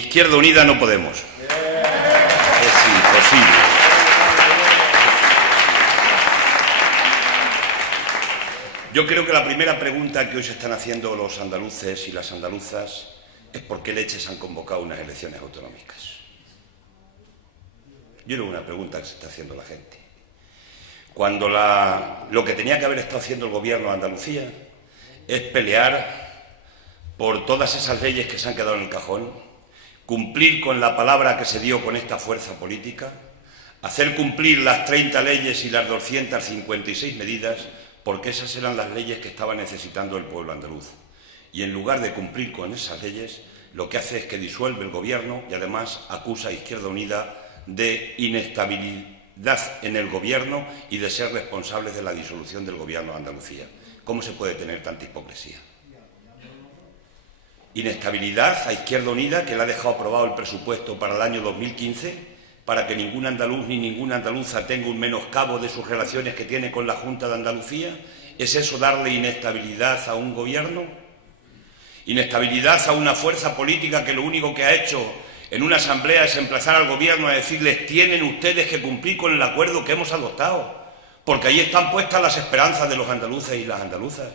Izquierda Unida no podemos. Es imposible. Yo creo que la primera pregunta que hoy se están haciendo los andaluces y las andaluzas es por qué leches han convocado unas elecciones autonómicas. Yo creo que es una pregunta que se está haciendo la gente. Cuando lo que tenía que haber estado haciendo el gobierno de Andalucía es pelear por todas esas leyes que se han quedado en el cajón, cumplir con la palabra que se dio con esta fuerza política, hacer cumplir las 30 leyes y las 256 medidas, porque esas eran las leyes que estaba necesitando el pueblo andaluz. Y en lugar de cumplir con esas leyes, lo que hace es que disuelve el gobierno y además acusa a Izquierda Unida de inestabilidad en el gobierno y de ser responsables de la disolución del gobierno de Andalucía. ¿Cómo se puede tener tanta hipocresía? Inestabilidad a Izquierda Unida, que le ha dejado aprobado el presupuesto para el año 2015, para que ningún andaluz ni ninguna andaluza tenga un menoscabo de sus relaciones que tiene con la Junta de Andalucía. ¿Es eso darle inestabilidad a un gobierno? Inestabilidad a una fuerza política que lo único que ha hecho en una asamblea es emplazar al gobierno a decirles: tienen ustedes que cumplir con el acuerdo que hemos adoptado, porque ahí están puestas las esperanzas de los andaluces y las andaluzas.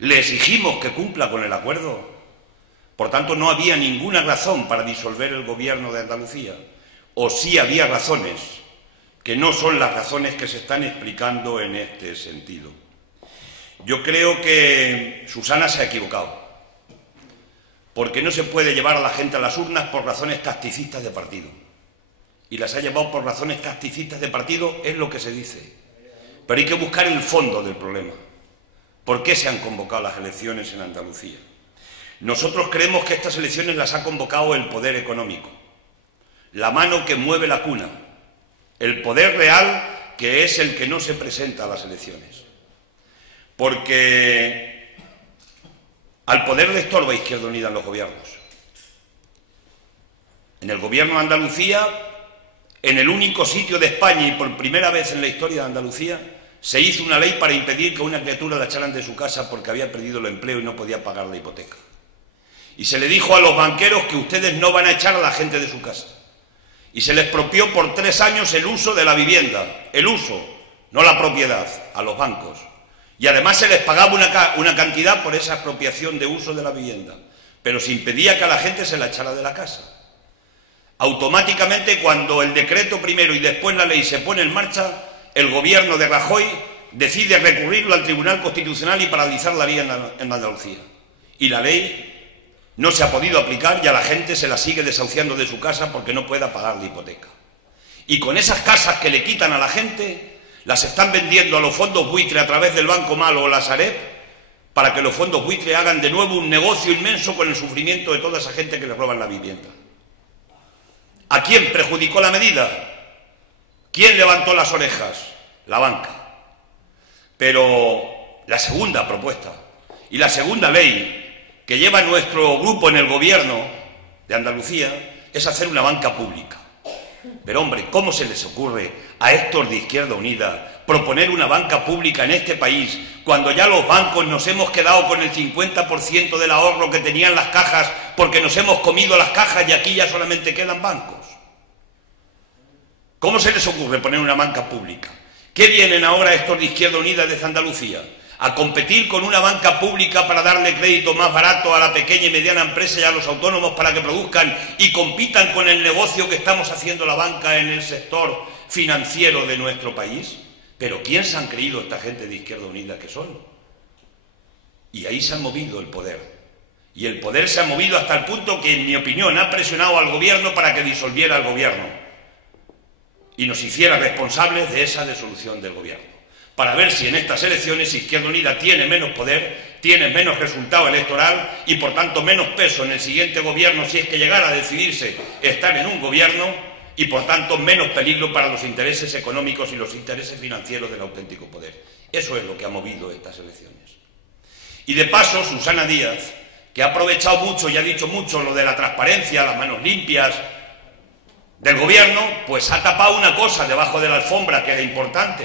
Le exigimos que cumpla con el acuerdo. Por tanto, no había ninguna razón para disolver el gobierno de Andalucía. O sí había razones, que no son las razones que se están explicando en este sentido. Yo creo que Susana se ha equivocado, porque no se puede llevar a la gente a las urnas por razones tacticistas de partido. Y las ha llevado por razones tacticistas de partido, es lo que se dice. Pero hay que buscar el fondo del problema. ¿Por qué se han convocado las elecciones en Andalucía? Nosotros creemos que estas elecciones las ha convocado el poder económico, la mano que mueve la cuna, el poder real, que es el que no se presenta a las elecciones. Porque al poder le estorba Izquierda Unida en los gobiernos. En el gobierno de Andalucía, en el único sitio de España y por primera vez en la historia de Andalucía, se hizo una ley para impedir que a una criatura la echaran de su casa porque había perdido el empleo y no podía pagar la hipoteca. Y se le dijo a los banqueros que ustedes no van a echar a la gente de su casa. Y se les expropió por 3 años el uso de la vivienda, el uso, no la propiedad, a los bancos. Y además se les pagaba una cantidad por esa expropiación de uso de la vivienda, pero se impedía que a la gente se la echara de la casa. Automáticamente, cuando el decreto primero y después la ley se pone en marcha, el gobierno de Rajoy decide recurrirlo al Tribunal Constitucional y paralizar la vía en Andalucía. Y la ley no se ha podido aplicar y a la gente se la sigue desahuciando de su casa porque no pueda pagar la hipoteca. Y con esas casas que le quitan a la gente, las están vendiendo a los fondos buitre a través del Banco Malo o la Sareb, para que los fondos buitre hagan de nuevo un negocio inmenso con el sufrimiento de toda esa gente que les roban la vivienda. ¿A quién perjudicó la medida? ¿Quién levantó las orejas? La banca. Pero la segunda propuesta y la segunda ley que lleva nuestro grupo en el gobierno de Andalucía es hacer una banca pública. Pero hombre, ¿cómo se les ocurre a estos de Izquierda Unida proponer una banca pública en este país cuando ya los bancos nos hemos quedado con el 50% del ahorro que tenían las cajas porque nos hemos comido las cajas y aquí ya solamente quedan bancos? ¿Cómo se les ocurre poner una banca pública? ¿Qué vienen ahora estos de Izquierda Unida desde Andalucía? ¿A competir con una banca pública para darle crédito más barato a la pequeña y mediana empresa y a los autónomos para que produzcan y compitan con el negocio que estamos haciendo la banca en el sector financiero de nuestro país? ¿Pero quién se han creído esta gente de Izquierda Unida que son? Y ahí se ha movido el poder. Y el poder se ha movido hasta el punto que, en mi opinión, ha presionado al gobierno para que disolviera el gobierno y nos hiciera responsables de esa disolución del gobierno, para ver si en estas elecciones Izquierda Unida tiene menos poder, tiene menos resultado electoral y, por tanto, menos peso en el siguiente gobierno si es que llegara a decidirse estar en un gobierno y, por tanto, menos peligro para los intereses económicos y los intereses financieros del auténtico poder. Eso es lo que ha movido estas elecciones. Y, de paso, Susana Díaz, que ha aprovechado mucho y ha dicho mucho lo de la transparencia, las manos limpias del gobierno, pues ha tapado una cosa debajo de la alfombra que era importante.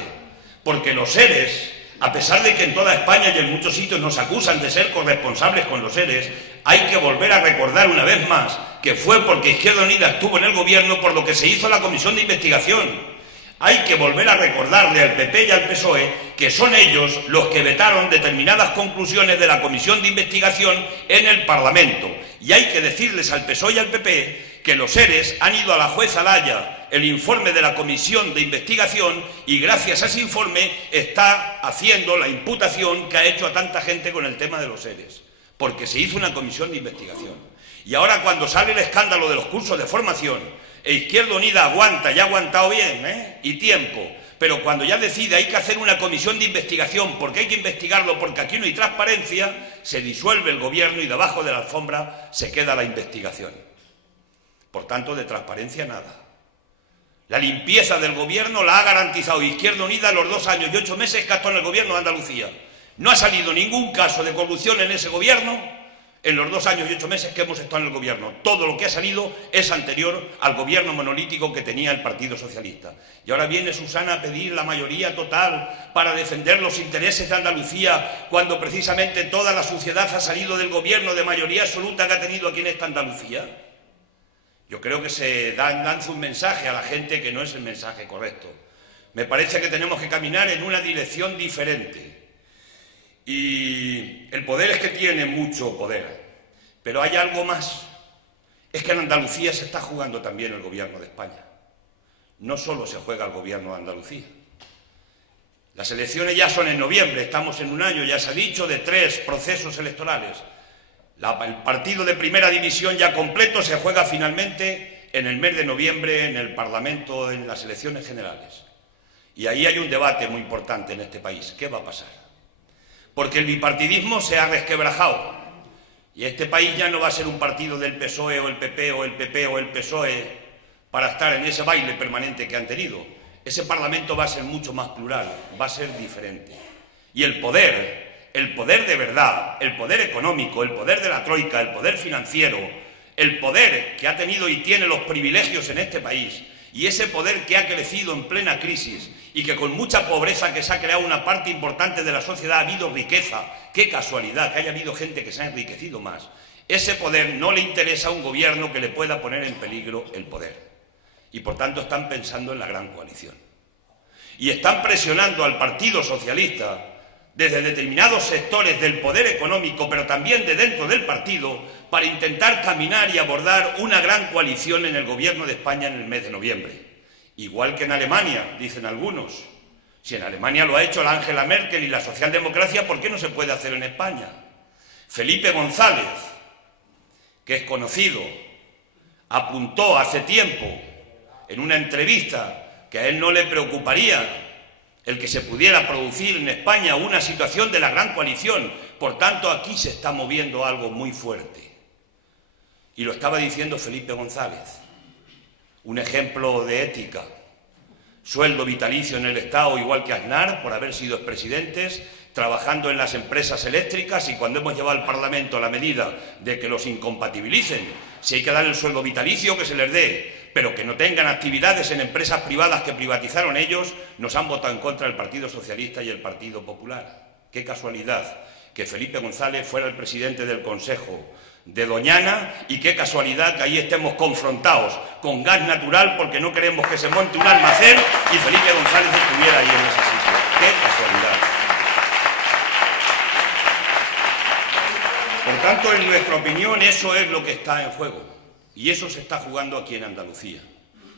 Porque los ERES, a pesar de que en toda España y en muchos sitios nos acusan de ser corresponsables con los ERES, hay que volver a recordar una vez más que fue porque Izquierda Unida estuvo en el gobierno por lo que se hizo la comisión de investigación. Hay que volver a recordarle al PP y al PSOE que son ellos los que vetaron determinadas conclusiones de la comisión de investigación en el Parlamento. Y hay que decirles al PSOE y al PP que los seres han ido a la jueza Laya el informe de la comisión de investigación y gracias a ese informe está haciendo la imputación que ha hecho a tanta gente con el tema de los seres, porque se hizo una comisión de investigación. Y ahora cuando sale el escándalo de los cursos de formación, Izquierda Unida aguanta, y ha aguantado bien, y tiempo, pero cuando ya decide hay que hacer una comisión de investigación porque hay que investigarlo, porque aquí no hay transparencia, se disuelve el gobierno y debajo de la alfombra se queda la investigación. Por tanto, de transparencia nada. La limpieza del gobierno la ha garantizado Izquierda Unida en los 2 años y 8 meses que ha estado en el gobierno de Andalucía. No ha salido ningún caso de corrupción en ese gobierno en los 2 años y 8 meses que hemos estado en el gobierno. Todo lo que ha salido es anterior al gobierno monolítico que tenía el Partido Socialista. Y ahora viene Susana a pedir la mayoría total para defender los intereses de Andalucía, cuando precisamente toda la sociedad ha salido del gobierno de mayoría absoluta que ha tenido aquí en esta Andalucía. Yo creo que se lanza un mensaje a la gente que no es el mensaje correcto. Me parece que tenemos que caminar en una dirección diferente. Y el poder es que tiene mucho poder, pero hay algo más. Es que en Andalucía se está jugando también el gobierno de España. No solo se juega el gobierno de Andalucía. Las elecciones ya son en noviembre, estamos en un año, ya se ha dicho, de 3 procesos electorales. El partido de primera división ya completo se juega finalmente en el mes de noviembre en el Parlamento, en las elecciones generales. Y ahí hay un debate muy importante en este país. ¿Qué va a pasar? Porque el bipartidismo se ha resquebrajado y este país ya no va a ser un partido del PSOE o el PP o el PP o el PSOE para estar en ese baile permanente que han tenido. Ese Parlamento va a ser mucho más plural, va a ser diferente. Y el poder de verdad, el poder económico, el poder de la troika, el poder financiero, el poder que ha tenido y tiene los privilegios en este país, y ese poder que ha crecido en plena crisis y que con mucha pobreza que se ha creado una parte importante de la sociedad ha habido riqueza. Qué casualidad que haya habido gente que se ha enriquecido más. Ese poder no le interesa a un gobierno que le pueda poner en peligro el poder. Y por tanto están pensando en la gran coalición. Y están presionando al Partido Socialista desde determinados sectores del poder económico, pero también de dentro del partido, para intentar caminar y abordar una gran coalición en el gobierno de España en el mes de noviembre. Igual que en Alemania, dicen algunos. Si en Alemania lo ha hecho la Angela Merkel y la socialdemocracia, ¿por qué no se puede hacer en España? Felipe González, que es conocido, apuntó hace tiempo en una entrevista que a él no le preocuparía el que se pudiera producir en España una situación de la gran coalición. Por tanto, aquí se está moviendo algo muy fuerte. Y lo estaba diciendo Felipe González. Un ejemplo de ética. Sueldo vitalicio en el Estado, igual que Aznar, por haber sido expresidentes, trabajando en las empresas eléctricas, y cuando hemos llevado al Parlamento la medida de que los incompatibilicen, si hay que dar el sueldo vitalicio, que se les dé, pero que no tengan actividades en empresas privadas que privatizaron ellos, nos han votado en contra el Partido Socialista y el Partido Popular. Qué casualidad que Felipe González fuera el presidente del Consejo de Doñana, y qué casualidad que ahí estemos confrontados con gas natural porque no queremos que se monte un almacén y Felipe González estuviera ahí en ese sitio. Qué casualidad. Por tanto, en nuestra opinión, eso es lo que está en juego. Y eso se está jugando aquí en Andalucía.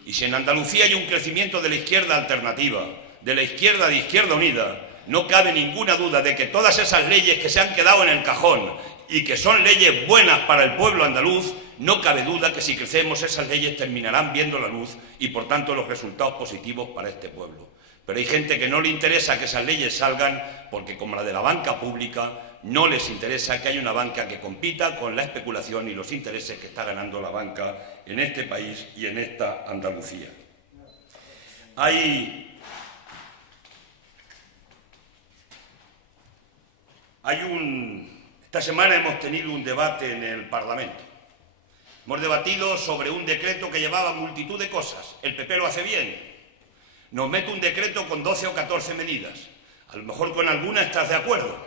Y si en Andalucía hay un crecimiento de la izquierda alternativa, de la izquierda de Izquierda Unida, no cabe ninguna duda de que todas esas leyes que se han quedado en el cajón y que son leyes buenas para el pueblo andaluz, no cabe duda que si crecemos esas leyes terminarán viendo la luz y por tanto los resultados positivos para este pueblo. Pero hay gente que no le interesa que esas leyes salgan porque, como la de la banca pública, no les interesa que haya una banca que compita con la especulación y los intereses que está ganando la banca en este país y en esta Andalucía. Esta semana hemos tenido un debate en el Parlamento. Hemos debatido sobre un decreto que llevaba multitud de cosas. El PP lo hace bien. Nos mete un decreto con 12 o 14 medidas. A lo mejor con alguna estás de acuerdo,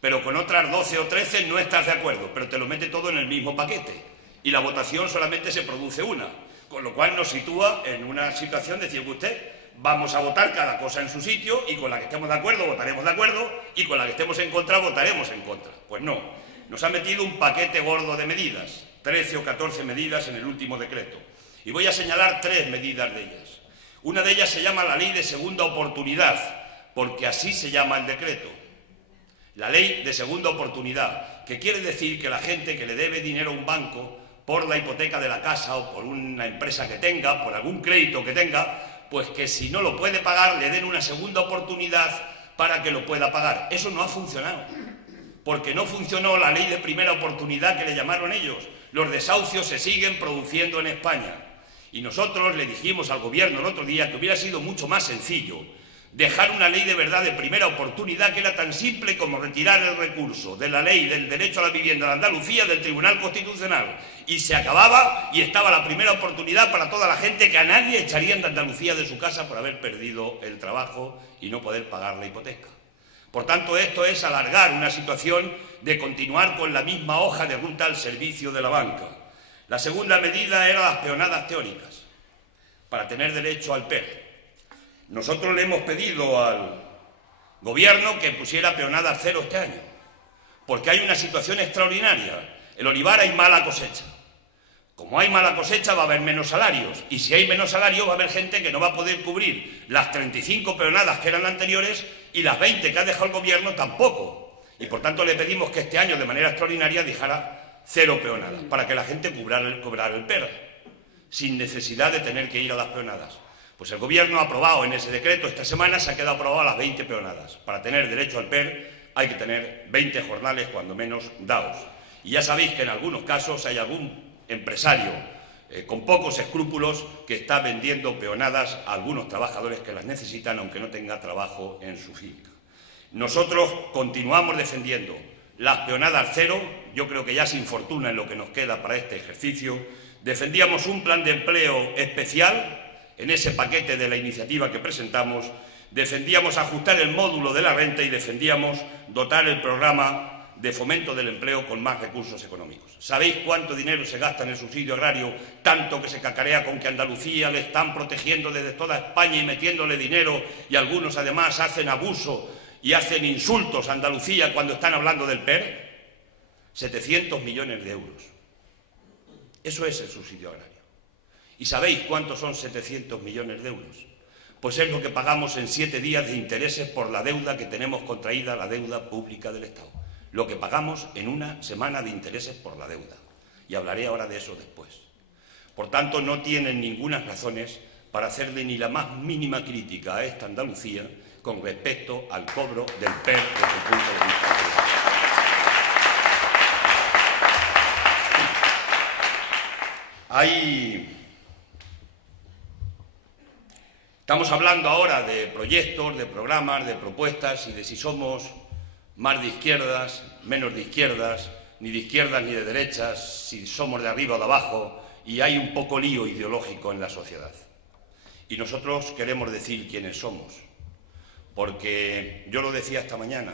pero con otras 12 o 13 no estás de acuerdo, pero te lo mete todo en el mismo paquete. y la votación solamente se produce una, con lo cual nos sitúa en una situación de decir que usted vamos a votar cada cosa en su sitio y con la que estemos de acuerdo votaremos de acuerdo y con la que estemos en contra votaremos en contra. Pues no, nos ha metido un paquete gordo de medidas, 13 o 14 medidas en el último decreto. Y voy a señalar 3 medidas de ellas. Una de ellas se llama la Ley de Segunda Oportunidad, porque así se llama el decreto. La Ley de Segunda Oportunidad, que quiere decir que la gente que le debe dinero a un banco por la hipoteca de la casa o por una empresa que tenga, por algún crédito que tenga, pues que si no lo puede pagar le den una segunda oportunidad para que lo pueda pagar. Eso no ha funcionado, porque no funcionó la ley de primera oportunidad que le llamaron ellos. Los desahucios se siguen produciendo en España. Y nosotros le dijimos al Gobierno el otro día que hubiera sido mucho más sencillo dejar una ley de verdad de primera oportunidad que era tan simple como retirar el recurso de la ley del derecho a la vivienda de Andalucía del Tribunal Constitucional. Y se acababa y estaba la primera oportunidad para toda la gente que a nadie echarían de Andalucía de su casa por haber perdido el trabajo y no poder pagar la hipoteca. Por tanto, esto es alargar una situación de continuar con la misma hoja de ruta al servicio de la banca. La segunda medida era las peonadas teóricas, para tener derecho al PER. Nosotros le hemos pedido al Gobierno que pusiera peonadas cero este año, porque hay una situación extraordinaria. En el olivar hay mala cosecha. Como hay mala cosecha va a haber menos salarios, y si hay menos salarios va a haber gente que no va a poder cubrir las 35 peonadas que eran anteriores y las 20 que ha dejado el Gobierno tampoco. Y por tanto le pedimos que este año de manera extraordinaria dejara cero peonadas, para que la gente cobrara el PER, sin necesidad de tener que ir a las peonadas. Pues el Gobierno ha aprobado en ese decreto, esta semana se ha quedado aprobado las 20 peonadas. Para tener derecho al PER hay que tener 20 jornales, cuando menos, dados. Y ya sabéis que en algunos casos hay algún empresario con pocos escrúpulos que está vendiendo peonadas a algunos trabajadores que las necesitan, aunque no tenga trabajo en su finca. Nosotros continuamos defendiendo las peonadas cero. Yo creo que ya sin fortuna en lo que nos queda para este ejercicio. Defendíamos un plan de empleo especial en ese paquete de la iniciativa que presentamos, defendíamos ajustar el módulo de la renta y defendíamos dotar el programa de fomento del empleo con más recursos económicos. ¿Sabéis cuánto dinero se gasta en el subsidio agrario? Tanto que se cacarea con que Andalucía le están protegiendo desde toda España y metiéndole dinero, y algunos además hacen abuso y hacen insultos a Andalucía cuando están hablando del PER. 700 millones de euros. Eso es el subsidio agrario. ¿Y sabéis cuántos son 700 millones de euros? Pues es lo que pagamos en 7 días de intereses por la deuda que tenemos contraída, la deuda pública del Estado. Lo que pagamos en una semana de intereses por la deuda. Y hablaré ahora de eso después. Por tanto, no tienen ninguna razones para hacerle ni la más mínima crítica a esta Andalucía con respecto al cobro del PER desde el punto de vista económico. Estamos hablando ahora de proyectos, de programas, de propuestas y de si somos más de izquierdas, menos de izquierdas, ni de izquierdas ni de derechas, si somos de arriba o de abajo, y hay un poco lío ideológico en la sociedad. Y nosotros queremos decir quiénes somos, porque yo lo decía esta mañana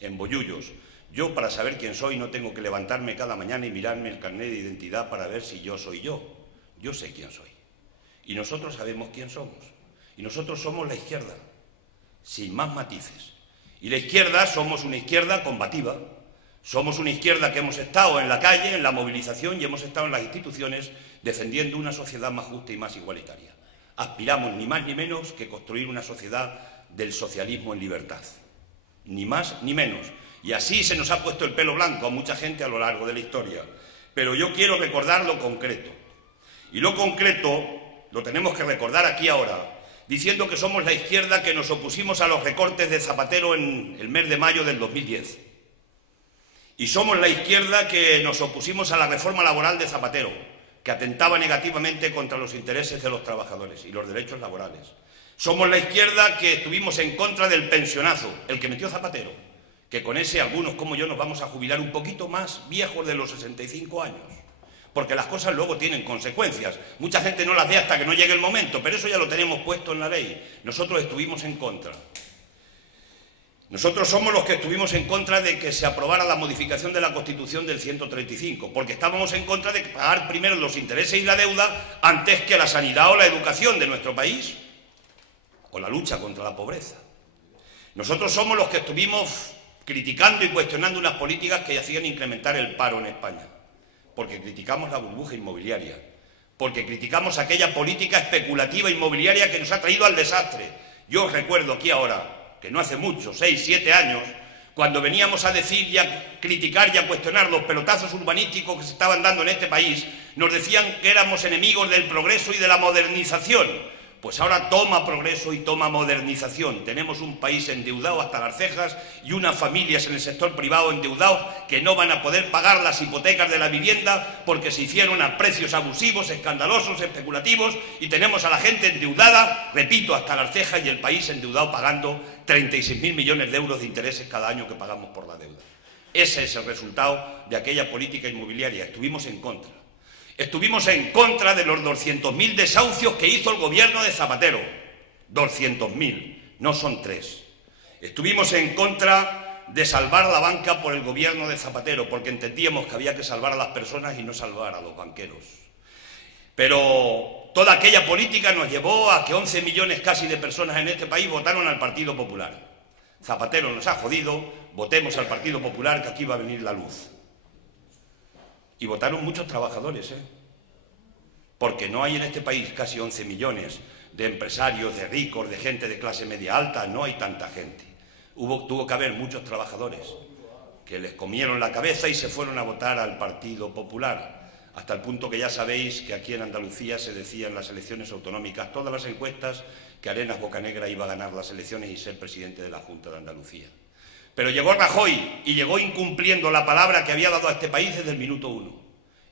en Bollullos. Yo, para saber quién soy, no tengo que levantarme cada mañana y mirarme el carnet de identidad para ver si yo soy yo. Yo sé quién soy. Y nosotros sabemos quién somos. Y nosotros somos la izquierda, sin más matices. Y la izquierda somos una izquierda combativa. Somos una izquierda que hemos estado en la calle, en la movilización, y hemos estado en las instituciones defendiendo una sociedad más justa y más igualitaria. Aspiramos ni más ni menos que construir una sociedad del socialismo en libertad. Ni más ni menos. Y así se nos ha puesto el pelo blanco a mucha gente a lo largo de la historia. Pero yo quiero recordar lo concreto. Y lo concreto lo tenemos que recordar aquí ahora, diciendo que somos la izquierda que nos opusimos a los recortes de Zapatero en el mes de mayo del 2010. Y somos la izquierda que nos opusimos a la reforma laboral de Zapatero, que atentaba negativamente contra los intereses de los trabajadores y los derechos laborales. Somos la izquierda que estuvimos en contra del pensionazo, el que metió Zapatero, que con ese algunos como yo nos vamos a jubilar un poquito más viejos de los 65 años. Porque las cosas luego tienen consecuencias. Mucha gente no las ve hasta que no llegue el momento, pero eso ya lo tenemos puesto en la ley. Nosotros estuvimos en contra. Nosotros somos los que estuvimos en contra de que se aprobara la modificación de la Constitución del 135, porque estábamos en contra de pagar primero los intereses y la deuda antes que la sanidad o la educación de nuestro país, o la lucha contra la pobreza. Nosotros somos los que estuvimos criticando y cuestionando unas políticas que hacían incrementar el paro en España, porque criticamos la burbuja inmobiliaria, porque criticamos aquella política especulativa inmobiliaria que nos ha traído al desastre. Yo os recuerdo aquí ahora, que no hace mucho, 6, 7 años, cuando veníamos a decir y a criticar y a cuestionar los pelotazos urbanísticos que se estaban dando en este país, nos decían que éramos enemigos del progreso y de la modernización. Pues ahora toma progreso y toma modernización. Tenemos un país endeudado hasta las cejas y unas familias en el sector privado endeudados que no van a poder pagar las hipotecas de la vivienda porque se hicieron a precios abusivos, escandalosos, especulativos, y tenemos a la gente endeudada, repito, hasta las cejas, y el país endeudado pagando 36.000 millones de euros de intereses cada año que pagamos por la deuda. Ese es el resultado de aquella política inmobiliaria. Estuvimos en contra. Estuvimos en contra de los 200.000 desahucios que hizo el gobierno de Zapatero. 200.000, no son 3. Estuvimos en contra de salvar la banca por el gobierno de Zapatero, porque entendíamos que había que salvar a las personas y no salvar a los banqueros. Pero toda aquella política nos llevó a que 11 millones casi de personas en este país votaron al Partido Popular. Zapatero nos ha jodido, votemos al Partido Popular, que aquí va a venir la luz. Y votaron muchos trabajadores, porque no hay en este país casi 11 millones de empresarios, de ricos, de gente de clase media alta, no hay tanta gente. Tuvo que haber muchos trabajadores que les comieron la cabeza y se fueron a votar al Partido Popular, hasta el punto que ya sabéis que aquí en Andalucía se decía en las elecciones autonómicas, todas las encuestas, que Arenas Bocanegra iba a ganar las elecciones y ser presidente de la Junta de Andalucía. Pero llegó Rajoy y llegó incumpliendo la palabra que había dado a este país desde el minuto 1.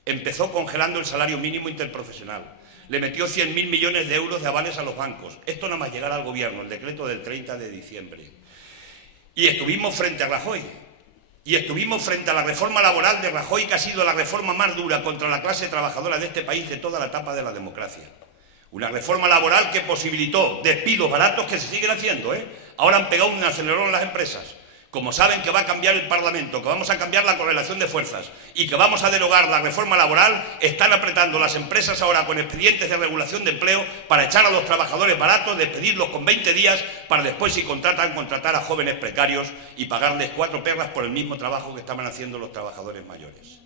Empezó congelando el salario mínimo interprofesional. Le metió 100.000 millones de euros de avales a los bancos. Esto nada más llegar al gobierno, el decreto del 30 de diciembre. Y estuvimos frente a Rajoy. Y estuvimos frente a la reforma laboral de Rajoy, que ha sido la reforma más dura contra la clase trabajadora de este país de toda la etapa de la democracia. Una reforma laboral que posibilitó despidos baratos que se siguen haciendo, Ahora han pegado un acelerón en las empresas. Como saben que va a cambiar el Parlamento, que vamos a cambiar la correlación de fuerzas y que vamos a derogar la reforma laboral, están apretando las empresas ahora con expedientes de regulación de empleo para echar a los trabajadores baratos, despedirlos con 20 días, para después, si contratan, contratar a jóvenes precarios y pagarles 4 perras por el mismo trabajo que estaban haciendo los trabajadores mayores.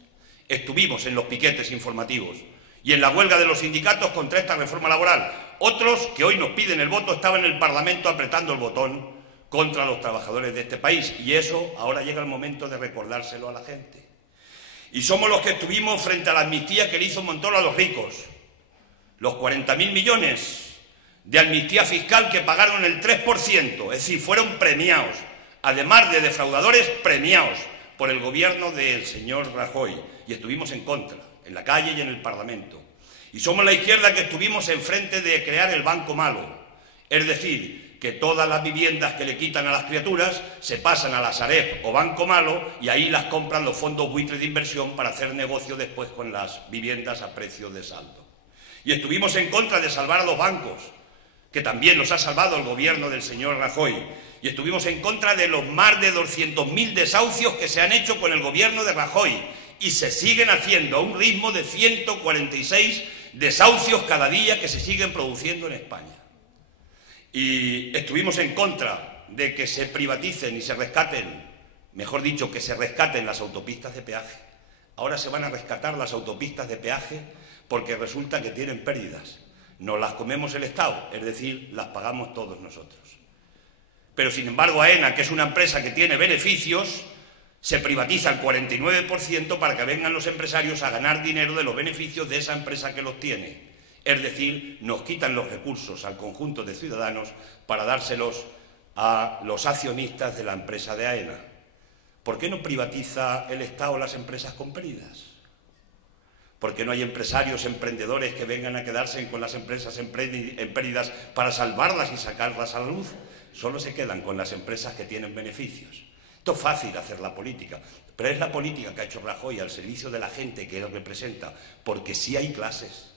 Estuvimos en los piquetes informativos y en la huelga de los sindicatos contra esta reforma laboral. Otros, que hoy nos piden el voto, estaban en el Parlamento apretando el botón contra los trabajadores de este país, y eso ahora llega el momento de recordárselo a la gente. Y somos los que estuvimos frente a la amnistía que le hizo Montoro a los ricos, los 40.000 millones de amnistía fiscal que pagaron el 3%, es decir, fueron premiados, además de defraudadores, premiados por el gobierno del señor Rajoy, y estuvimos en contra, en la calle y en el Parlamento. Y somos la izquierda que estuvimos enfrente de crear el banco malo, es decir, que todas las viviendas que le quitan a las criaturas se pasan a la Sareb o Banco Malo y ahí las compran los fondos buitres de inversión para hacer negocio después con las viviendas a precio de saldo. Y estuvimos en contra de salvar a los bancos, que también nos ha salvado el gobierno del señor Rajoy. Y estuvimos en contra de los más de 200.000 desahucios que se han hecho con el gobierno de Rajoy y se siguen haciendo a un ritmo de 146 desahucios cada día que se siguen produciendo en España. Y estuvimos en contra de que se privaticen y se rescaten, mejor dicho, que se rescaten las autopistas de peaje. Ahora se van a rescatar las autopistas de peaje porque resulta que tienen pérdidas. Nos las comemos el Estado, es decir, las pagamos todos nosotros. Pero, sin embargo, AENA, que es una empresa que tiene beneficios, se privatiza el 49% para que vengan los empresarios a ganar dinero de los beneficios de esa empresa que los tiene. Es decir, nos quitan los recursos al conjunto de ciudadanos para dárselos a los accionistas de la empresa de AENA. ¿Por qué no privatiza el Estado las empresas con pérdidas? ¿Por qué no hay empresarios, emprendedores que vengan a quedarse con las empresas en pérdidas para salvarlas y sacarlas a la luz? Solo se quedan con las empresas que tienen beneficios. Esto es fácil hacer la política, pero es la política que ha hecho Rajoy al servicio de la gente que él representa, porque sí hay clases.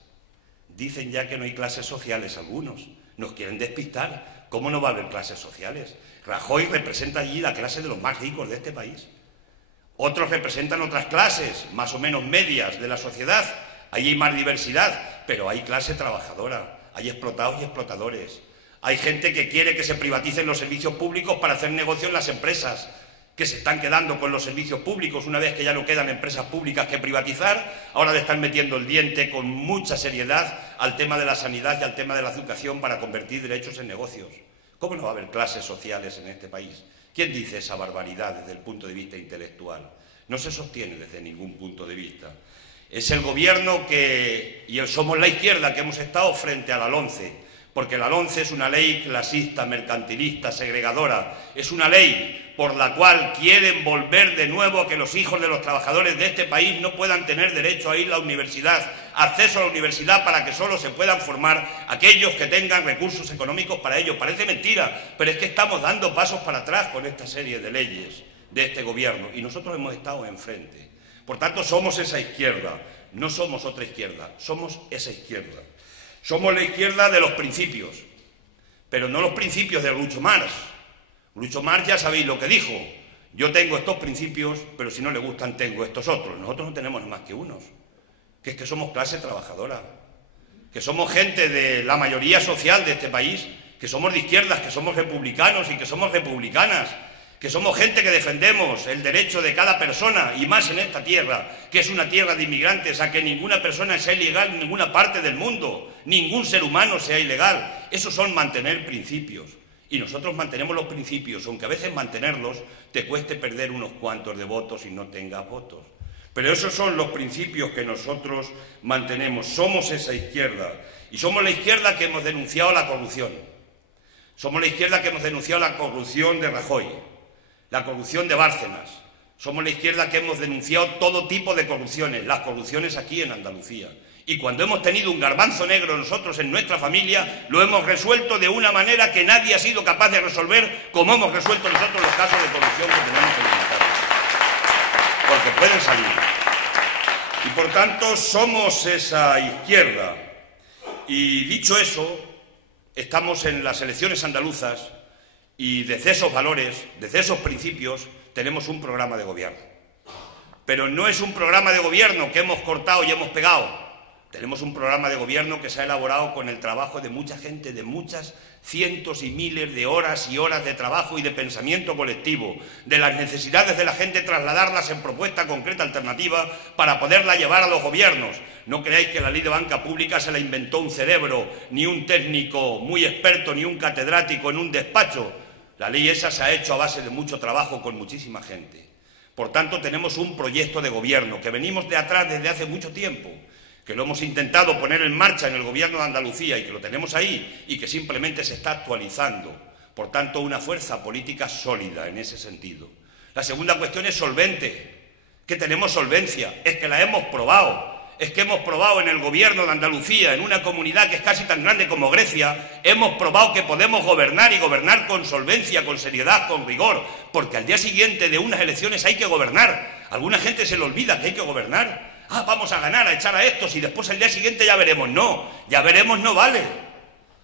Dicen ya que no hay clases sociales algunos, nos quieren despistar, ¿Cómo no va a haber clases sociales? Rajoy representa allí la clase de los más ricos de este país. Otros representan otras clases, más o menos medias de la sociedad. Ahí hay más diversidad, pero hay clase trabajadora, hay explotados y explotadores. Hay gente que quiere que se privaticen los servicios públicos para hacer negocio en las empresas, que se están quedando con los servicios públicos una vez que ya no quedan empresas públicas que privatizar. Ahora le están metiendo el diente con mucha seriedad al tema de la sanidad y al tema de la educación para convertir derechos en negocios. ¿Cómo no va a haber clases sociales en este país? ¿Quién dice esa barbaridad desde el punto de vista intelectual? No se sostiene desde ningún punto de vista. Es el gobierno y somos la izquierda que hemos estado frente a la LOMCE, porque la LOMCE es una ley clasista, mercantilista, segregadora. Es una ley por la cual quieren volver de nuevo a que los hijos de los trabajadores de este país no puedan tener derecho a ir a la universidad, acceso a la universidad para que solo se puedan formar aquellos que tengan recursos económicos para ello. Parece mentira, pero es que estamos dando pasos para atrás con esta serie de leyes de este gobierno y nosotros hemos estado enfrente. Por tanto, somos esa izquierda, no somos otra izquierda, somos esa izquierda. Somos la izquierda de los principios, pero no los principios de Groucho Marx. Groucho Marx ya sabéis lo que dijo: yo tengo estos principios, pero si no le gustan tengo estos otros. Nosotros no tenemos más que unos, que es que somos clase trabajadora, que somos gente de la mayoría social de este país, que somos de izquierdas, que somos republicanos y que somos republicanas, que somos gente que defendemos el derecho de cada persona, y más en esta tierra, que es una tierra de inmigrantes, a que ninguna persona sea ilegal en ninguna parte del mundo, ningún ser humano sea ilegal. Esos son mantener principios. Y nosotros mantenemos los principios, aunque a veces mantenerlos te cueste perder unos cuantos de votos y no tengas votos. Pero esos son los principios que nosotros mantenemos. Somos esa izquierda. Y somos la izquierda que hemos denunciado la corrupción. Somos la izquierda que hemos denunciado la corrupción de Rajoy, la corrupción de Bárcenas. Somos la izquierda que hemos denunciado todo tipo de corrupciones, las corrupciones aquí en Andalucía. Y cuando hemos tenido un garbanzo negro nosotros en nuestra familia, lo hemos resuelto de una manera que nadie ha sido capaz de resolver, como hemos resuelto nosotros los casos de corrupción que tenemos en el Estado. Porque pueden salir. Y por tanto somos esa izquierda. Y dicho eso, estamos en las elecciones andaluzas y desde esos valores, desde esos principios, tenemos un programa de gobierno. Pero no es un programa de gobierno que hemos cortado y hemos pegado. Tenemos un programa de gobierno que se ha elaborado con el trabajo de mucha gente, de muchas cientos y miles de horas y horas de trabajo y de pensamiento colectivo, de las necesidades de la gente, trasladarlas en propuesta concreta alternativa para poderla llevar a los gobiernos. No creáis que la ley de banca pública se la inventó un cerebro, ni un técnico muy experto, ni un catedrático en un despacho. La ley esa se ha hecho a base de mucho trabajo con muchísima gente. Por tanto, tenemos un proyecto de gobierno que venimos de atrás desde hace mucho tiempo, que lo hemos intentado poner en marcha en el Gobierno de Andalucía y que lo tenemos ahí y que simplemente se está actualizando. Por tanto, una fuerza política sólida en ese sentido. La segunda cuestión es solvente, que tenemos solvencia, es que la hemos probado. Es que hemos probado en el Gobierno de Andalucía, en una comunidad que es casi tan grande como Grecia, hemos probado que podemos gobernar y gobernar con solvencia, con seriedad, con rigor, porque al día siguiente de unas elecciones hay que gobernar. A alguna gente se le olvida que hay que gobernar. Ah, vamos a ganar, a echar a estos y después al día siguiente ya veremos. No, ya veremos no vale.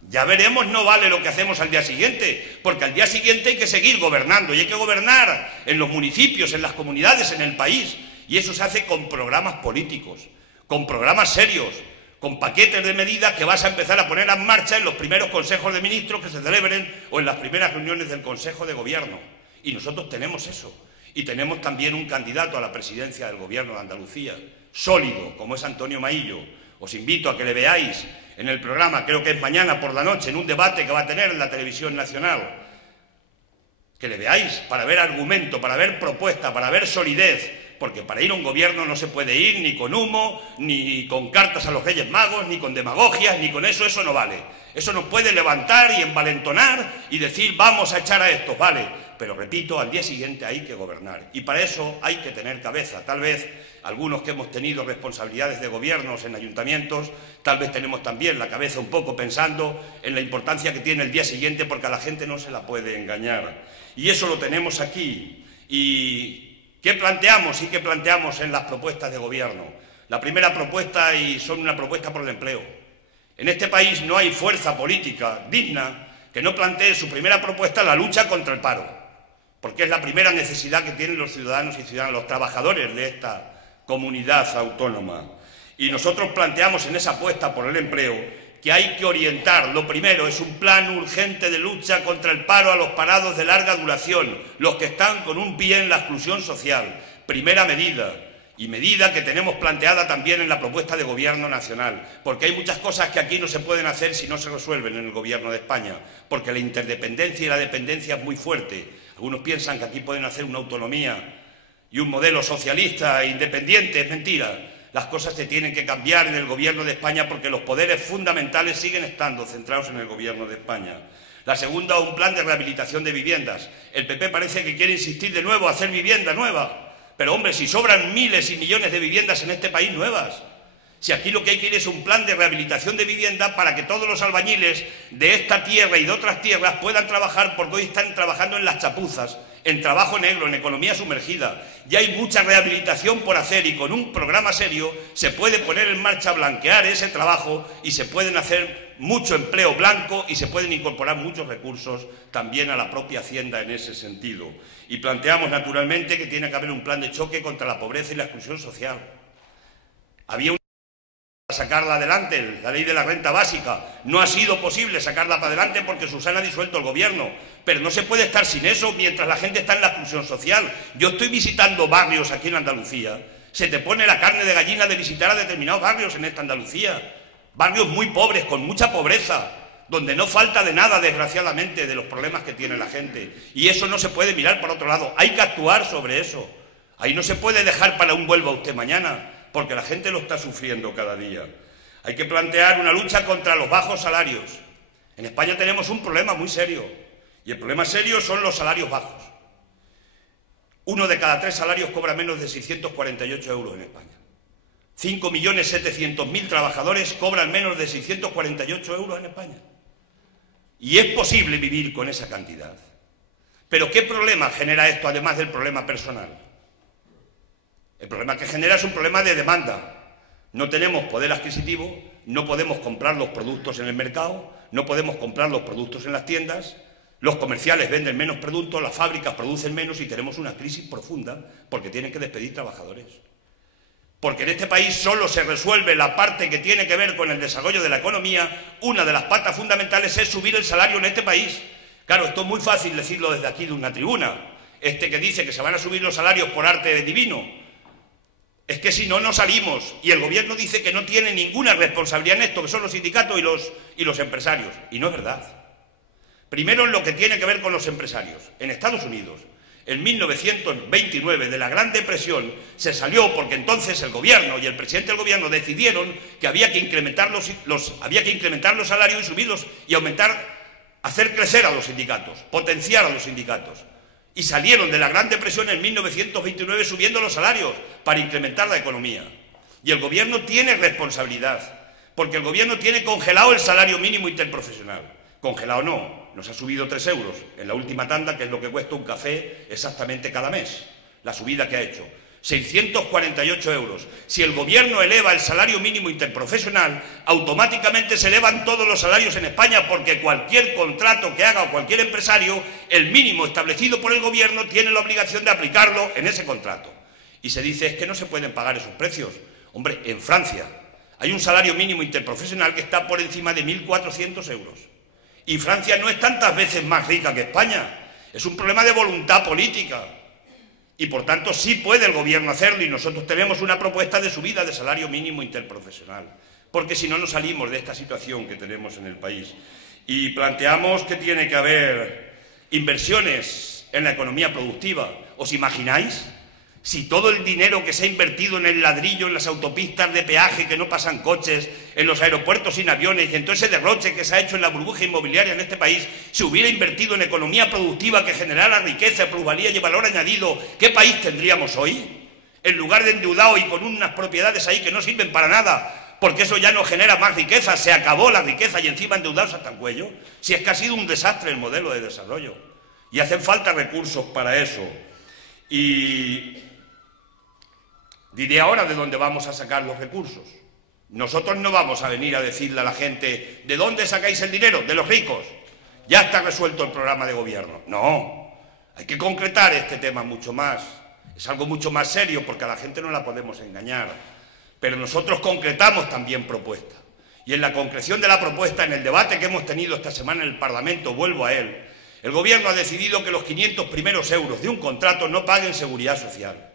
Ya veremos no vale lo que hacemos al día siguiente, porque al día siguiente hay que seguir gobernando y hay que gobernar en los municipios, en las comunidades, en el país. Y eso se hace con programas políticos, con programas serios, con paquetes de medidas que vas a empezar a poner en marcha en los primeros consejos de ministros que se celebren o en las primeras reuniones del Consejo de Gobierno. Y nosotros tenemos eso. Y tenemos también un candidato a la presidencia del Gobierno de Andalucía, sólido, como es Antonio Maillo. Os invito a que le veáis en el programa, creo que es mañana por la noche, en un debate que va a tener en la televisión nacional. Que le veáis para ver argumento, para ver propuesta, para ver solidez, porque para ir a un gobierno no se puede ir ni con humo, ni con cartas a los Reyes Magos, ni con demagogias, ni con eso no vale. Eso nos puede levantar y envalentonar y decir vamos a echar a estos, vale. Pero repito, al día siguiente hay que gobernar y para eso hay que tener cabeza. Tal vez algunos que hemos tenido responsabilidades de gobiernos en ayuntamientos, tal vez tenemos también la cabeza un poco pensando en la importancia que tiene el día siguiente, porque a la gente no se la puede engañar. Y eso lo tenemos aquí. ¿Y qué planteamos? ¿Y qué planteamos en las propuestas de gobierno? La primera propuesta, y son una propuesta por el empleo. En este país no hay fuerza política digna que no plantee su primera propuesta la lucha contra el paro, porque es la primera necesidad que tienen los ciudadanos y ciudadanas, los trabajadores de esta comunidad autónoma. Y nosotros planteamos en esa apuesta por el empleo que hay que orientar, lo primero es un plan urgente de lucha contra el paro a los parados de larga duración, los que están con un pie en la exclusión social, primera medida, y medida que tenemos planteada también en la propuesta de Gobierno nacional, porque hay muchas cosas que aquí no se pueden hacer si no se resuelven en el Gobierno de España, porque la interdependencia y la dependencia es muy fuerte. Algunos piensan que aquí pueden hacer una autonomía y un modelo socialista e independiente, es mentira. Las cosas se tienen que cambiar en el Gobierno de España porque los poderes fundamentales siguen estando centrados en el Gobierno de España. La segunda, un plan de rehabilitación de viviendas. El PP parece que quiere insistir de nuevo a hacer vivienda nueva. Pero, hombre, si sobran miles y millones de viviendas en este país nuevas. Si aquí lo que hay que ir es un plan de rehabilitación de vivienda para que todos los albañiles de esta tierra y de otras tierras puedan trabajar, porque hoy están trabajando en las chapuzas, en trabajo negro, en economía sumergida. Ya hay mucha rehabilitación por hacer y con un programa serio se puede poner en marcha, blanquear ese trabajo y se pueden hacer mucho empleo blanco y se pueden incorporar muchos recursos también a la propia Hacienda en ese sentido. Y planteamos naturalmente que tiene que haber un plan de choque contra la pobreza y la exclusión social. Había una para sacarla adelante, la ley de la renta básica. No ha sido posible sacarla para adelante porque Susana ha disuelto el gobierno. Pero no se puede estar sin eso mientras la gente está en la exclusión social. Yo estoy visitando barrios aquí en Andalucía. Se te pone la carne de gallina de visitar a determinados barrios en esta Andalucía. Barrios muy pobres, con mucha pobreza, donde no falta de nada, desgraciadamente, de los problemas que tiene la gente. Y eso no se puede mirar por otro lado. Hay que actuar sobre eso. Ahí no se puede dejar para un vuelva usted mañana, porque la gente lo está sufriendo cada día. Hay que plantear una lucha contra los bajos salarios. En España tenemos un problema muy serio, y el problema serio son los salarios bajos. 1 de cada 3 salarios cobra menos de 648 euros en España. 5.700.000 trabajadores cobran menos de 648 euros en España. Y es posible vivir con esa cantidad. Pero ¿qué problema genera esto, además del problema personal? El problema que genera es un problema de demanda. No tenemos poder adquisitivo, no podemos comprar los productos en el mercado, no podemos comprar los productos en las tiendas, los comerciales venden menos productos, las fábricas producen menos y tenemos una crisis profunda porque tienen que despedir trabajadores. Porque en este país solo se resuelve la parte que tiene que ver con el desarrollo de la economía. Una de las patas fundamentales es subir el salario en este país. Claro, esto es muy fácil decirlo desde aquí de una tribuna. Este que dice que se van a subir los salarios por arte divino. Es que si no, no salimos. Y el gobierno dice que no tiene ninguna responsabilidad en esto, que son los sindicatos y los empresarios. Y no es verdad. Primero, en lo que tiene que ver con los empresarios. En Estados Unidos, en 1929, de la Gran Depresión, se salió porque entonces el gobierno y el presidente del gobierno decidieron que había que incrementar los salarios y subirlos y hacer crecer a los sindicatos, potenciar a los sindicatos. Y salieron de la Gran Depresión en 1929 subiendo los salarios para incrementar la economía. Y el gobierno tiene responsabilidad, porque el gobierno tiene congelado el salario mínimo interprofesional. Congelado no, nos ha subido 3 euros en la última tanda, que es lo que cuesta un café exactamente cada mes, la subida que ha hecho. 648 euros. Si el gobierno eleva el salario mínimo interprofesional, automáticamente se elevan todos los salarios en España, porque cualquier contrato que haga cualquier empresario, el mínimo establecido por el gobierno tiene la obligación de aplicarlo en ese contrato. Y se dice, es que no se pueden pagar esos precios. Hombre, en Francia hay un salario mínimo interprofesional que está por encima de 1.400 euros. Y Francia no es tantas veces más rica que España. Es un problema de voluntad política. Y por tanto sí puede el gobierno hacerlo, y nosotros tenemos una propuesta de subida de salario mínimo interprofesional, porque si no, no salimos de esta situación que tenemos en el país. Y planteamos que tiene que haber inversiones en la economía productiva. ¿Os imagináis? Si todo el dinero que se ha invertido en el ladrillo, en las autopistas de peaje que no pasan coches, en los aeropuertos sin aviones y en todo ese derroche que se ha hecho en la burbuja inmobiliaria en este país, se hubiera invertido en economía productiva que generara riqueza, plusvalía y valor añadido, ¿qué país tendríamos hoy? En lugar de endeudado y con unas propiedades ahí que no sirven para nada, porque eso ya no genera más riqueza, se acabó la riqueza y encima endeudados hasta el cuello. Si es que ha sido un desastre el modelo de desarrollo y hacen falta recursos para eso. Y diré ahora de dónde vamos a sacar los recursos. Nosotros no vamos a venir a decirle a la gente, ¿de dónde sacáis el dinero? De los ricos. ya está resuelto el programa de gobierno. No, hay que concretar este tema mucho más. Es algo mucho más serio porque a la gente no la podemos engañar. Pero nosotros concretamos también propuestas. Y en la concreción de la propuesta, en el debate que hemos tenido esta semana en el Parlamento, vuelvo a él, el Gobierno ha decidido que los 500 primeros euros de un contrato no paguen seguridad social.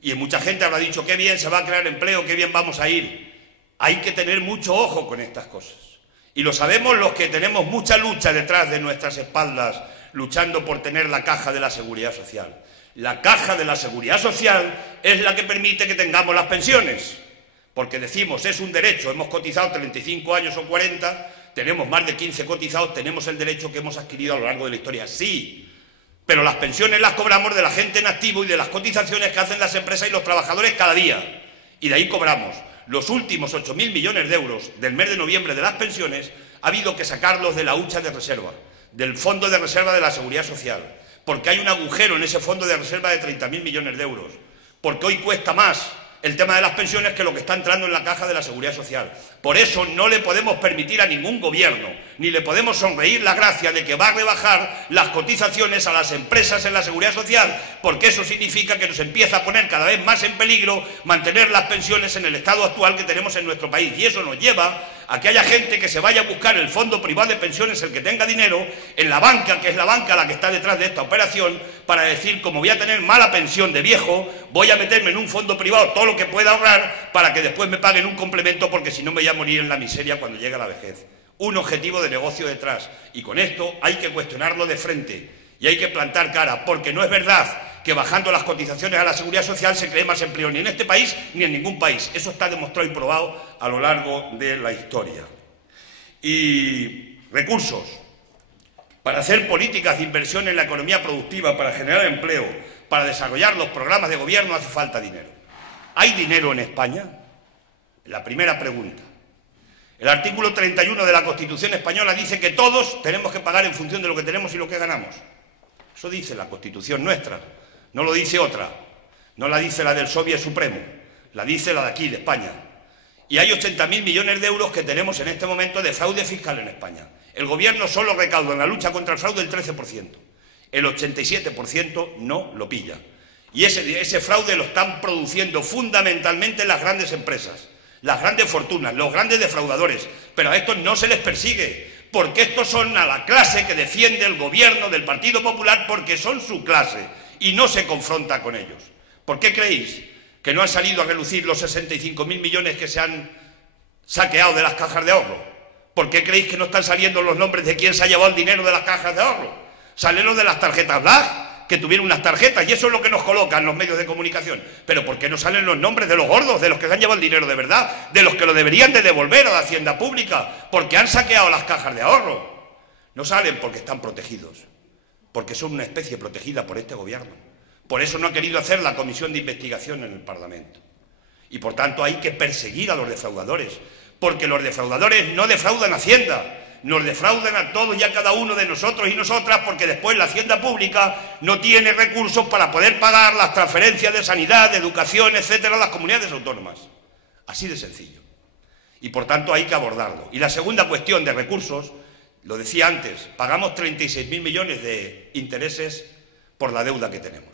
Y mucha gente habrá dicho, qué bien se va a crear empleo, qué bien vamos a ir. Hay que tener mucho ojo con estas cosas. Y lo sabemos los que tenemos mucha lucha detrás de nuestras espaldas, luchando por tener la caja de la seguridad social. La caja de la seguridad social es la que permite que tengamos las pensiones. Porque decimos, es un derecho, hemos cotizado 35 años o 40, tenemos más de 15 cotizados, tenemos el derecho que hemos adquirido a lo largo de la historia. Sí, pero las pensiones las cobramos de la gente en activo y de las cotizaciones que hacen las empresas y los trabajadores cada día. Y de ahí cobramos. Los últimos 8.000 millones de euros del mes de noviembre de las pensiones ha habido que sacarlos de la hucha de reserva, del Fondo de Reserva de la Seguridad Social, porque hay un agujero en ese fondo de reserva de 30.000 millones de euros, porque hoy cuesta más el tema de las pensiones que lo que está entrando en la caja de la Seguridad Social. Por eso no le podemos permitir a ningún gobierno, ni le podemos sonreír la gracia de que va a rebajar las cotizaciones a las empresas en la Seguridad Social, porque eso significa que nos empieza a poner cada vez más en peligro mantener las pensiones en el estado actual que tenemos en nuestro país. Y eso nos lleva a que haya gente que se vaya a buscar el fondo privado de pensiones, el que tenga dinero, en la banca, que es la banca la que está detrás de esta operación, para decir, como voy a tener mala pensión de viejo, voy a meterme en un fondo privado todo lo que pueda ahorrar para que después me paguen un complemento, porque si no me voy a morir en la miseria cuando llegue la vejez. Un objetivo de negocio detrás. Y con esto hay que cuestionarlo de frente y hay que plantar cara, porque no es verdad que bajando las cotizaciones a la Seguridad Social se cree más empleo ni en este país ni en ningún país. Eso está demostrado y probado a lo largo de la historia. Y recursos. Para hacer políticas de inversión en la economía productiva, para generar empleo, para desarrollar los programas de gobierno hace falta dinero. ¿Hay dinero en España? La primera pregunta. El artículo 31 de la Constitución española dice que todos tenemos que pagar en función de lo que tenemos y lo que ganamos. Eso dice la Constitución nuestra. No lo dice otra, no la dice la del Soviet Supremo, la dice la de aquí, de España. Y hay 80.000 millones de euros que tenemos en este momento de fraude fiscal en España. El gobierno solo recauda en la lucha contra el fraude el 13%, el 87% no lo pilla. Y ese fraude lo están produciendo fundamentalmente las grandes empresas, las grandes fortunas, los grandes defraudadores, pero a estos no se les persigue, porque estos son a la clase que defiende el gobierno del Partido Popular, porque son su clase. Y no se confronta con ellos. ¿Por qué creéis que no han salido a relucir los 65.000 millones que se han saqueado de las cajas de ahorro? ¿Por qué creéis que no están saliendo los nombres de quién se ha llevado el dinero de las cajas de ahorro? Salen los de las tarjetas Black, que tuvieron unas tarjetas, y eso es lo que nos colocan los medios de comunicación. Pero ¿por qué no salen los nombres de los gordos, de los que se han llevado el dinero de verdad, de los que lo deberían de devolver a la Hacienda Pública, porque han saqueado las cajas de ahorro? No salen porque están protegidos, porque son una especie protegida por este gobierno. Por eso no ha querido hacer la comisión de investigación en el Parlamento. Y por tanto hay que perseguir a los defraudadores, porque los defraudadores no defraudan Hacienda, nos defraudan a todos y a cada uno de nosotros y nosotras, porque después la Hacienda Pública no tiene recursos para poder pagar las transferencias de sanidad, de educación, etcétera, a las comunidades autónomas. Así de sencillo. Y por tanto hay que abordarlo. Y la segunda cuestión de recursos, lo decía antes, pagamos 36.000 millones de intereses por la deuda que tenemos.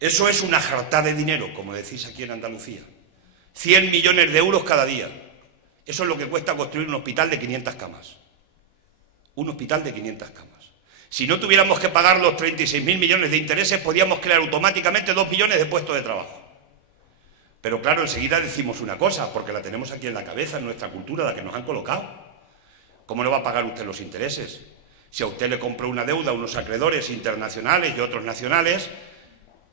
Eso es una jartá de dinero, como decís aquí en Andalucía. 100 millones de euros cada día. Eso es lo que cuesta construir un hospital de 500 camas. Un hospital de 500 camas. Si no tuviéramos que pagar los 36.000 millones de intereses, podíamos crear automáticamente 2 millones de puestos de trabajo. Pero claro, enseguida decimos una cosa, porque la tenemos aquí en la cabeza, en nuestra cultura, la que nos han colocado. ¿Cómo no va a pagar usted los intereses? Si a usted le compró una deuda a unos acreedores internacionales y otros nacionales,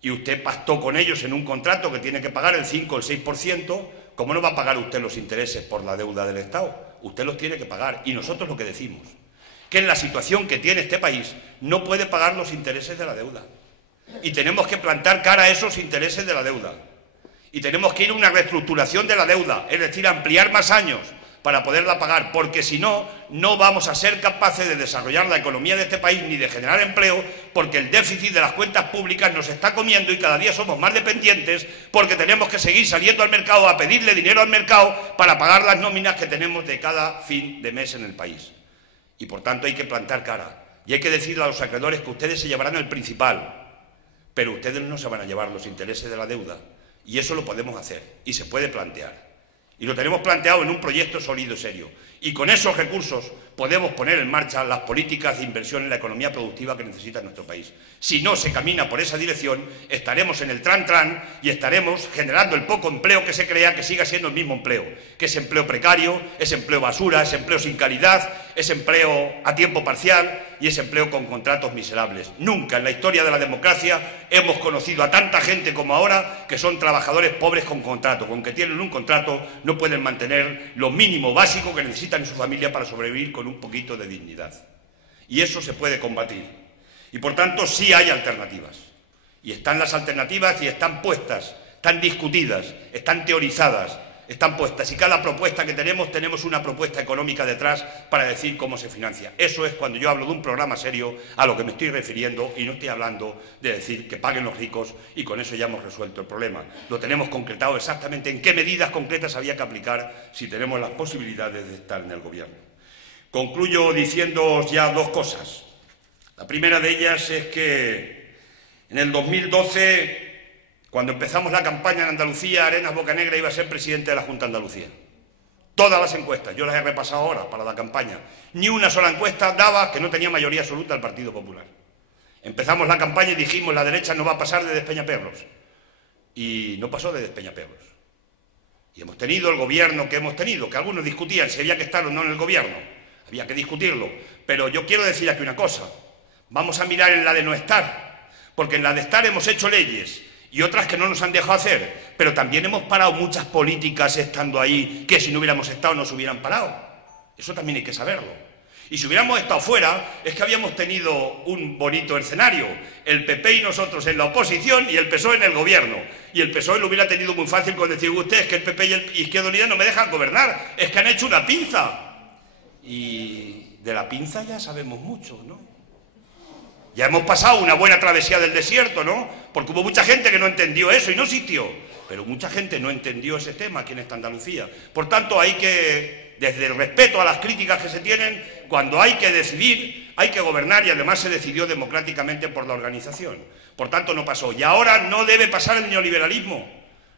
y usted pactó con ellos en un contrato que tiene que pagar el 5 o el 6%, ¿cómo no va a pagar usted los intereses por la deuda del Estado? Usted los tiene que pagar. Y nosotros lo que decimos, que en la situación que tiene este país no puede pagar los intereses de la deuda. Y tenemos que plantar cara a esos intereses de la deuda. Y tenemos que ir a una reestructuración de la deuda, es decir, ampliar más años para poderla pagar, porque si no, no vamos a ser capaces de desarrollar la economía de este país ni de generar empleo, porque el déficit de las cuentas públicas nos está comiendo y cada día somos más dependientes, porque tenemos que seguir saliendo al mercado a pedirle dinero al mercado para pagar las nóminas que tenemos de cada fin de mes en el país. Y por tanto hay que plantar cara. Y hay que decirle a los acreedores que ustedes se llevarán el principal, pero ustedes no se van a llevar los intereses de la deuda. Y eso lo podemos hacer y se puede plantear. Y lo tenemos planteado en un proyecto sólido y serio. Y con esos recursos podemos poner en marcha las políticas de inversión en la economía productiva que necesita nuestro país. Si no se camina por esa dirección, estaremos en el tran-tran y estaremos generando el poco empleo que se crea, que siga siendo el mismo empleo, que es empleo precario, es empleo basura, es empleo sin calidad, es empleo a tiempo parcial y es empleo con contratos miserables. Nunca en la historia de la democracia hemos conocido a tanta gente como ahora que son trabajadores pobres con contrato. Con que tienen un contrato no pueden mantener lo mínimo básico que necesitan en su familia para sobrevivir con un poquito de dignidad. Y eso se puede combatir. Y por tanto sí hay alternativas. Y están las alternativas y están puestas, están discutidas, están teorizadas, están puestas. Y cada propuesta que tenemos una propuesta económica detrás para decir cómo se financia. Eso es cuando yo hablo de un programa serio a lo que me estoy refiriendo y no estoy hablando de decir que paguen los ricos y con eso ya hemos resuelto el problema. Lo tenemos concretado exactamente en qué medidas concretas había que aplicar si tenemos las posibilidades de estar en el gobierno. Concluyo diciéndoos ya dos cosas. La primera de ellas es que en el 2012... Cuando empezamos la campaña en Andalucía, Arenas Bocanegra iba a ser presidente de la Junta de Andalucía. Todas las encuestas, yo las he repasado ahora para la campaña, ni una sola encuesta daba que no tenía mayoría absoluta el Partido Popular. Empezamos la campaña y dijimos la derecha no va a pasar de Despeñaperros. Y no pasó de Despeñaperros. Y hemos tenido el gobierno que hemos tenido, que algunos discutían si había que estar o no en el gobierno. Había que discutirlo. Pero yo quiero decir aquí una cosa. Vamos a mirar en la de no estar, porque en la de estar hemos hecho leyes y otras que no nos han dejado hacer, pero también hemos parado muchas políticas estando ahí que si no hubiéramos estado no se hubieran parado. Eso también hay que saberlo. Y si hubiéramos estado fuera, es que habíamos tenido un bonito escenario, el PP y nosotros en la oposición y el PSOE en el gobierno. Y el PSOE lo hubiera tenido muy fácil con decir ustedes que el PP y el Izquierda Unida no me dejan gobernar, es que han hecho una pinza. Y de la pinza ya sabemos mucho, ¿no? Ya hemos pasado una buena travesía del desierto, ¿no? Porque hubo mucha gente que no entendió eso y no existió. Pero mucha gente no entendió ese tema aquí en esta Andalucía. Por tanto, hay que, desde el respeto a las críticas que se tienen, cuando hay que decidir, hay que gobernar y además se decidió democráticamente por la organización. Por tanto, no pasó. Y ahora no debe pasar el neoliberalismo.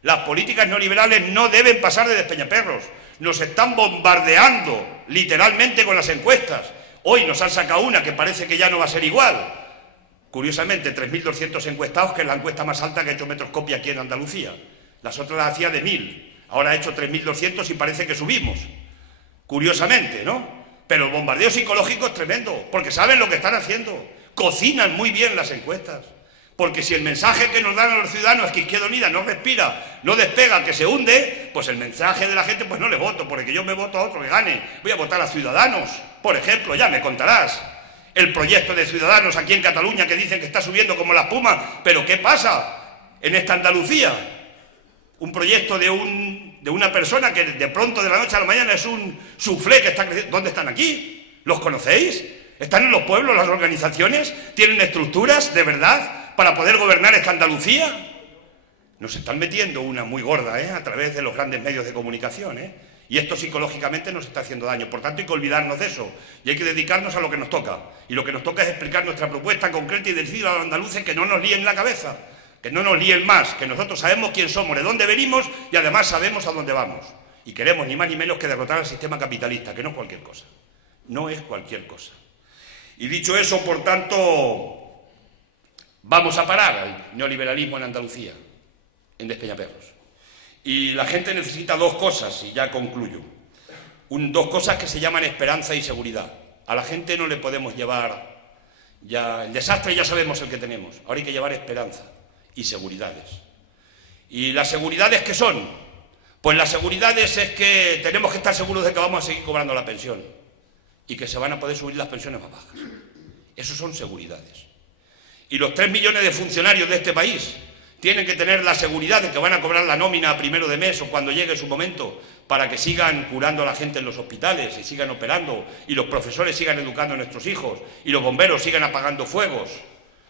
Las políticas neoliberales no deben pasar de Despeñaperros. Nos están bombardeando literalmente con las encuestas. Hoy nos han sacado una que parece que ya no va a ser igual. Curiosamente, 3.200 encuestados, que es la encuesta más alta que ha hecho Metroscopia aquí en Andalucía. Las otras las hacía de 1.000. Ahora ha hecho 3.200 y parece que subimos. Curiosamente, ¿no? Pero el bombardeo psicológico es tremendo, porque saben lo que están haciendo. Cocinan muy bien las encuestas. Porque si el mensaje que nos dan a los ciudadanos es que Izquierda Unida no respira, no despega, que se hunde, pues el mensaje de la gente, pues no le voto, porque yo me voto a otro que gane. Voy a votar a Ciudadanos, por ejemplo, ya me contarás. El proyecto de Ciudadanos aquí en Cataluña que dicen que está subiendo como la espuma. ¿Pero qué pasa en esta Andalucía? Un proyecto de una persona que de pronto de la noche a la mañana es un suflé que está creciendo. ¿Dónde están aquí? ¿Los conocéis? ¿Están en los pueblos las organizaciones? ¿Tienen estructuras de verdad para poder gobernar esta Andalucía? Nos están metiendo una muy gorda, a través de los grandes medios de comunicación, Y esto psicológicamente nos está haciendo daño. Por tanto, hay que olvidarnos de eso. Y hay que dedicarnos a lo que nos toca. Y lo que nos toca es explicar nuestra propuesta concreta y decir a los andaluces que no nos líen la cabeza. Que no nos líen más. Que nosotros sabemos quién somos, de dónde venimos y además sabemos a dónde vamos. Y queremos ni más ni menos que derrotar al sistema capitalista, que no es cualquier cosa. No es cualquier cosa. Y dicho eso, por tanto, vamos a parar el neoliberalismo en Andalucía, en Despeñaperros. Y la gente necesita dos cosas, y ya concluyo. Dos cosas que se llaman esperanza y seguridad. A la gente no le podemos llevar ya el desastre, ya sabemos el que tenemos. Ahora hay que llevar esperanza y seguridades. ¿Y las seguridades qué son? Pues las seguridades es que tenemos que estar seguros de que vamos a seguir cobrando la pensión y que se van a poder subir las pensiones más bajas. Eso son seguridades. Y los 3 millones de funcionarios de este país tienen que tener la seguridad de que van a cobrar la nómina a primero de mes o cuando llegue su momento para que sigan curando a la gente en los hospitales y sigan operando y los profesores sigan educando a nuestros hijos y los bomberos sigan apagando fuegos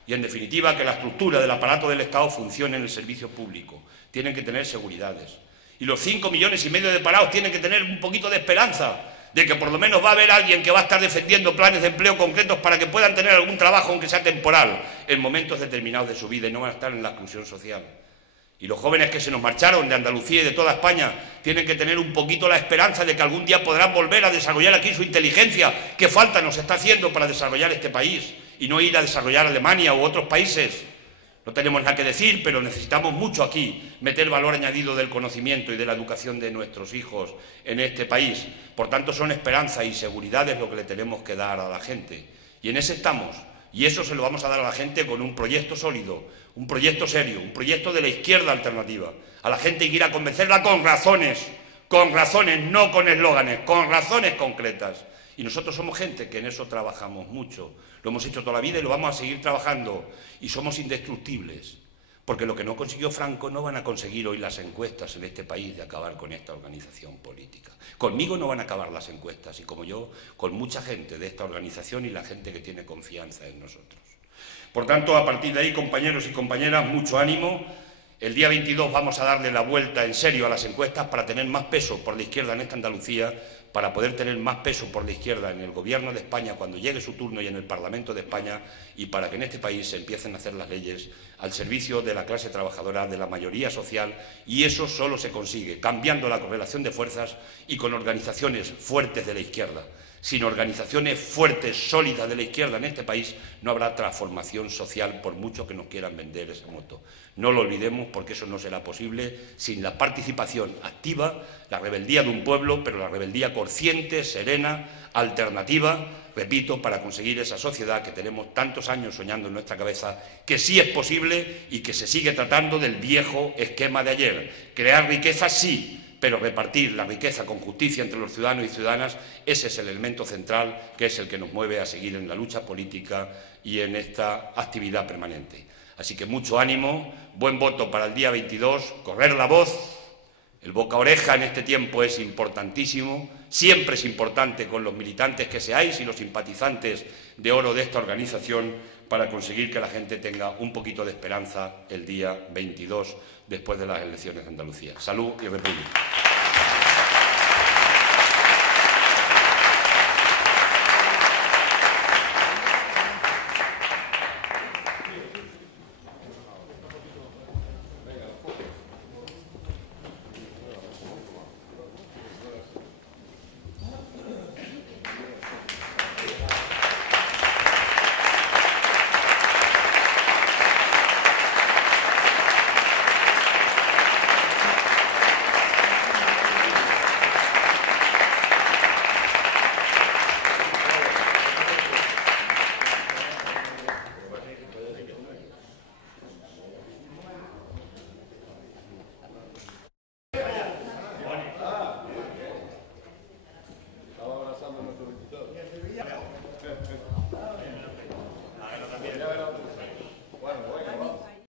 y, en definitiva, que la estructura del aparato del Estado funcione en el servicio público. Tienen que tener seguridades. Y los 5,5 millones de parados tienen que tener un poquito de esperanza de que por lo menos va a haber alguien que va a estar defendiendo planes de empleo concretos para que puedan tener algún trabajo, aunque sea temporal, en momentos determinados de su vida y no van a estar en la exclusión social. Y los jóvenes que se nos marcharon de Andalucía y de toda España tienen que tener un poquito la esperanza de que algún día podrán volver a desarrollar aquí su inteligencia, que falta nos está haciendo para desarrollar este país y no ir a desarrollar Alemania u otros países. No tenemos nada que decir, pero necesitamos mucho aquí meter valor añadido del conocimiento y de la educación de nuestros hijos en este país. Por tanto, son esperanza y seguridades lo que le tenemos que dar a la gente. Y en ese estamos. Y eso se lo vamos a dar a la gente con un proyecto sólido, un proyecto serio, un proyecto de la izquierda alternativa. A la gente hay que ir a convencerla con razones, no con eslóganes, con razones concretas. Y nosotros somos gente que en eso trabajamos mucho. Lo hemos hecho toda la vida y lo vamos a seguir trabajando. Y somos indestructibles. Porque lo que no consiguió Franco no van a conseguir hoy las encuestas en este país de acabar con esta organización política. Conmigo no van a acabar las encuestas y como yo, con mucha gente de esta organización y la gente que tiene confianza en nosotros. Por tanto, a partir de ahí, compañeros y compañeras, mucho ánimo. El día 22 vamos a darle la vuelta en serio a las encuestas para tener más peso por la izquierda en esta Andalucía, para poder tener más peso por la izquierda en el Gobierno de España cuando llegue su turno y en el Parlamento de España y para que en este país se empiecen a hacer las leyes al servicio de la clase trabajadora, de la mayoría social, y eso solo se consigue cambiando la correlación de fuerzas y con organizaciones fuertes de la izquierda. Sin organizaciones fuertes, sólidas de la izquierda en este país, no habrá transformación social por mucho que nos quieran vender esa moto. No lo olvidemos porque eso no será posible sin la participación activa, la rebeldía de un pueblo, pero la rebeldía consciente, serena, alternativa, repito, para conseguir esa sociedad que tenemos tantos años soñando en nuestra cabeza, que sí es posible y que se sigue tratando del viejo esquema de ayer. Crear riqueza sí, pero repartir la riqueza con justicia entre los ciudadanos y ciudadanas, ese es el elemento central que es el que nos mueve a seguir en la lucha política y en esta actividad permanente. Así que mucho ánimo, buen voto para el día 22, correr la voz, el boca a oreja en este tiempo es importantísimo, siempre es importante con los militantes que seáis y los simpatizantes de oro de esta organización para conseguir que la gente tenga un poquito de esperanza el día 22 después de las elecciones de Andalucía. Salud y república.